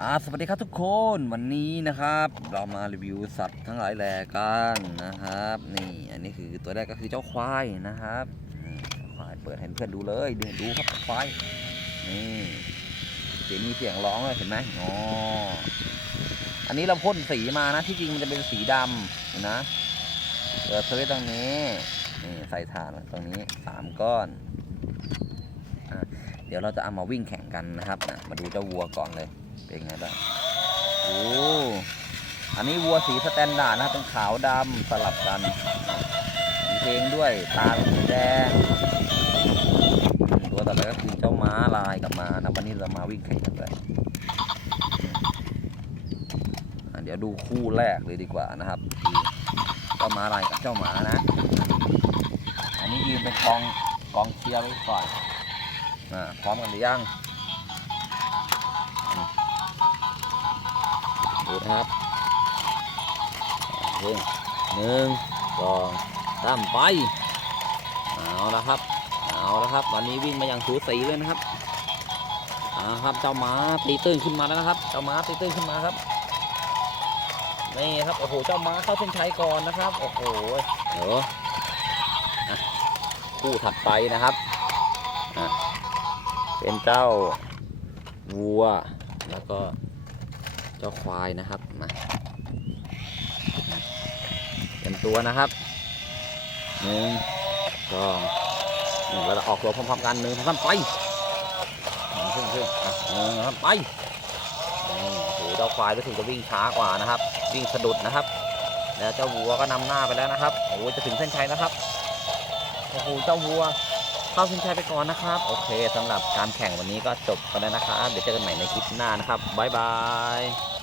อ่าสวัสดีครับทุกคนวันนี้นะครับ เรามารีวิวสัตว์ทั้งหลายแหล่กันนะครับ นี่อันนี้คือตัวแรกก็คือเจ้าควายนะครับนี่ควายเปิดให้เพื่อนดูเลยดูดูครับควายนี่เสียงมีเสียงร้องเลยเห็นไหมอ๋ออันนี้เราพ่นสีมานะที่จริงมันจะเป็นสีดำนะเปิดสวิตตรงนี้นี่ใส่ถ่านตรงนี้สามก้อนอเดี๋ยวเราจะเอามาวิ่งแข่งกันนะครับนะมาดูเจ้าวัวก่อนเลย เป็นไงบ้างโอ้อันนี้วัวสีสแตนดาร์ดนะครับเป็นขาวดำสลับกันมีเพลงด้วยตาสีแดงตัวต่อไปก็คือเจ้าม้าลายกับม้านะวันนี้เรามาวิ่งแข่งกันเลยเดี๋ยวดูคู่แรกเลยดีกว่านะครับเจ้าม้าลายกับเจ้าหมานะ อันนี้ยืนเป็นกองกองเชียร์ไว้ก่อนอ่าพร้อมกันหรือยัง ดูนะครับเร่งหนึ่งสองสามไป เอาละครับ เอาละครับ วันนี้วิ่งมาอย่างสูสีเลยนะครับเอาครับเจ้าม้าตีตื้นขึ้นมาแล้วนะครับ เจ้าม้าตีตื้นขึ้นมาครับ นี่ครับ โอ้โห เจ้าม้าเข้าเส้นชัยก่อนนะครับ โอ้โห เดี๋ยวอะคู่ถัดไปนะครับ เป็นเจ้าวัว แล้วก็ จ้าควายนะครับมาเตรียมตัวนะครับหนึ่งสองหนึ่งเราจะออกตัวพร้อมๆกันหนึ่งสองสามไปหนึ่งขึ้นๆนอะหนึ่งสองไปโอ้โหเจ้าควายรู้สึกจะวิ่งช้ากว่านะครับ วิ่งสะดุดนะครับแล้วเจ้าวัวก็นำหน้าไปแล้วนะครับโอ้โหจะถึงเส้นชัยแล้วครับโอ้โหเจ้าวัวเข้าเส้นชัยไปก่อนนะครับ โอเคสำหรับการแข่งวันนี้ก็จบไปแล้วนะครับ เดี๋ยวเจอกันใหม่ในคลิปหน้านะครับบ๊ายบาย